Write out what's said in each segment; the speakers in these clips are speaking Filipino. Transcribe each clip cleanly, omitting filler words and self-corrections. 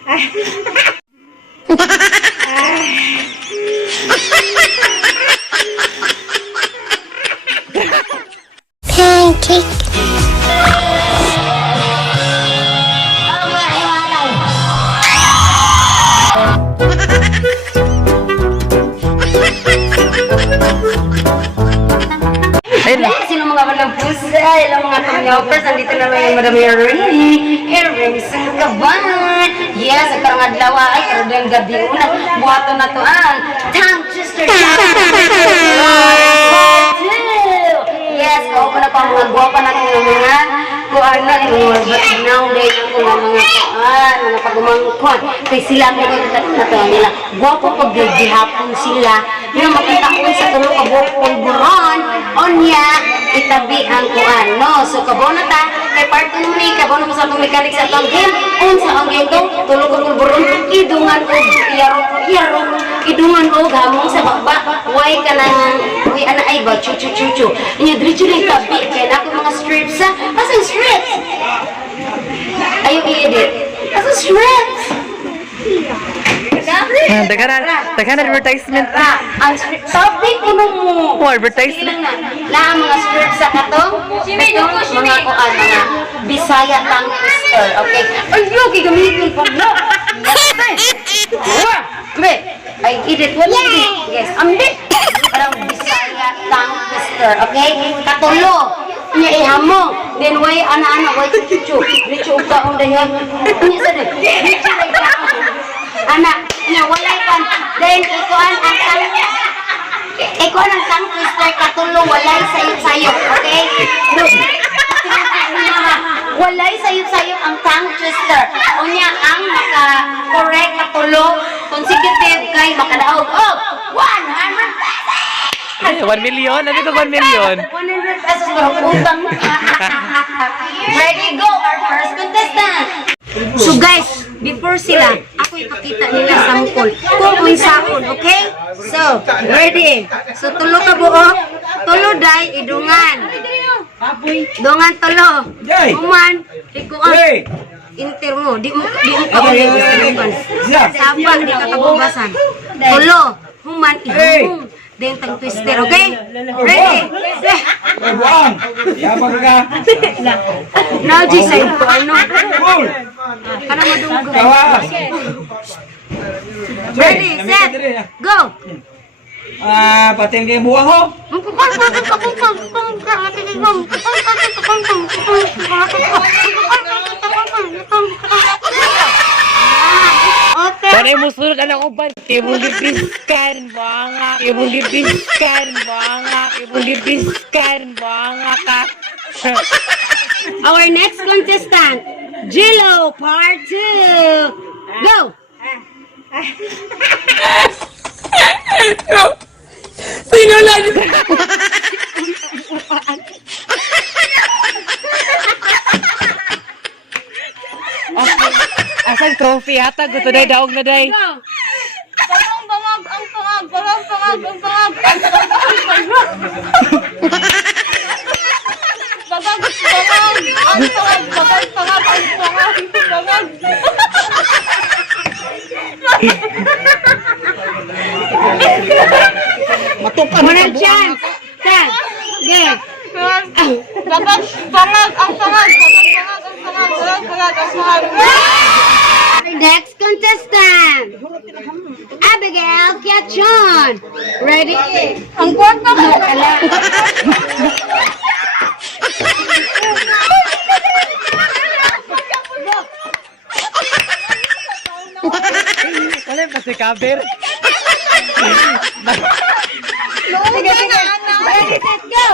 Pancake. Sino mga walang pusa? Ilang mga kamyopers? Andito na lang yung Madam Erin. Erin, isang kaban. Yes, ang karang adlaw ay karang gabi una. Buhato na to ang Tongue Twister. Yes, kung ako na pa mga guwapa natin ng mga kung ano, yung mga batinaw dahil yung mga pagumangkon. Kaya sila ang natawa nila. Guwapo pag gihapon sila. Yung makita sa tulong kabukong buron. O niya, itabi ang kuan, no? So, kabono ta, kay part nun ni, kabono mo sa itong mechanic sa itong game. Sa ang game ko, tulong kabukong buron. Idungan o, iyaro, idungan o, gamong sa bakba. Huwag ka nang, uy, ana ay ba, chu-chu-chu-chu. Inyo, diretso rin tabi. Kaya na ako mga strips, ha? Asan strips? Ayaw i-edit. Asan strips? Tagan advertisement. Ang topic ko mo. Advertisement. Lahat mga strips sa katong. Mga kuan, mga Bisaya tongue twister. Okay? Ay, yogi, gamitin ko. No. Ay, edit. What is it? Yes. Ambi. Parang Bisaya tongue twister. Okay? Katulo. Niya ihamong. Then, way, ana-ana, way, chuchu. Richo, uka, dayon. Niya sa din. Richo, anak, niya, walay kan. Then, ikuan ang tongue twister, katulo, walay sayop-sayop. Okay? Look. Walay sayop-sayop ang tongue twister. O niya, ang naka-correct, katulo, consecutive, kay makadaog. Oh, 100 pesos! 1 million? Ano ito 1 million? 100 pesos para utang. Ready, go, our first contestant. So guys, before sila, ako ipakita nila sa mukol kung unsaon, okay? So, ready. So, tulo ka buo. Tulo day, idungan. Dungan tulo. Uman, ikuan. Inter mo, di mo kaulihan. Sabang, di ka kabubasan. Tulo, human, idungan. Then tang twister, okay? Ready? Buang! Yabang ka! Naji sa ito, ano? Kana madunggo. Kawas! Ready, set, go! Pating kayo buang ho! Panay musul ka ng uban. Ibong lipiskan, mga. Ibong lipiskan, mga. Ibong lipiskan, mga ka. Our next contestant, Jilo, part 2. Go! Pinulan! Asang trophy hata gusto day daog na day. Bangag ang pangag. Matukan mo na chance. Chance. Game. Next contestant, Abigail Kiachon. Ready? Ang kwarto mo. Wala pa si Kabir. Sige. Ready, set, go.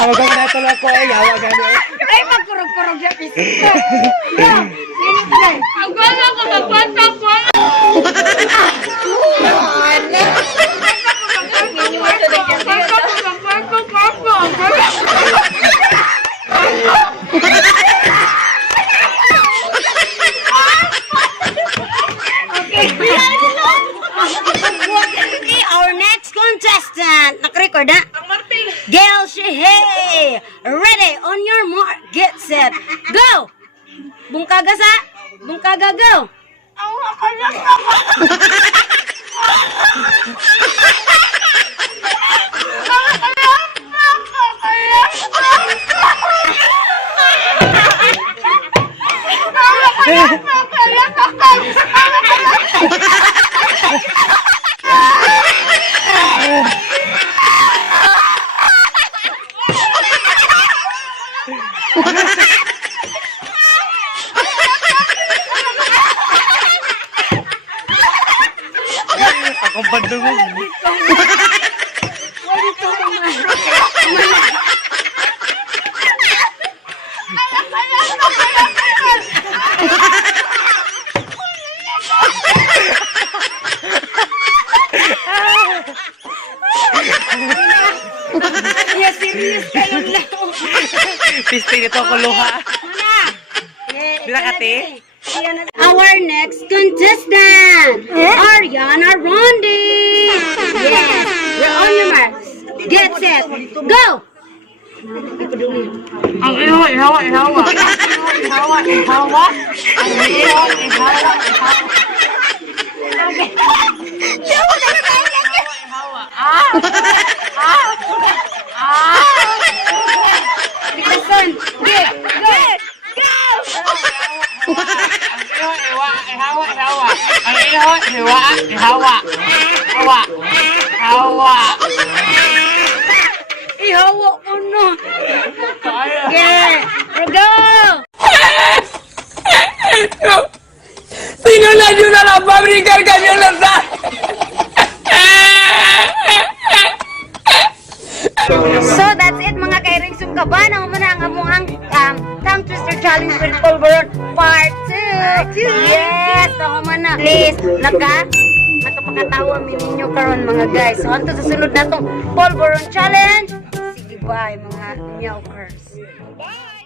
Awag ka na tuloy ko eh. Awag ka na. Ay, magkurog-kurog siya. Ang kwarto ko, magkwarto ko. Our next contestant. Naka-record, ha? Gail Shihei. Ready, on your mark, get set, go! Bungkaga sa? Bungkaga, go! Akong bandungan. Yeah, serious kayo lang. Piste nito ko luha. Binakati? Our next contestant, Ariana Ronde. Yes, we're on your marks. Get set, go! Ang ihawa, ihawa, ihawa. Ihawa, ihawa. Ang ihawa, ihawa, Listen, get, go! Ihawa, ihawa. Ang ihawa, ihawa, ihawa. Ihawa, ihawa. Ihawa ko no. Yeah, go! Sinulan nyo na lang, pabrikan kanyo lang sa... So that's it mga kairing sumkaban ang muna ang among tongue twister challenge with Polvoron part 2. Yes, ako man na. Please, nakapakatawa mi ninyo karon mga guys. So anto sa sunod natong Polvoron challenge. Sige bye mga meowkers. Bye.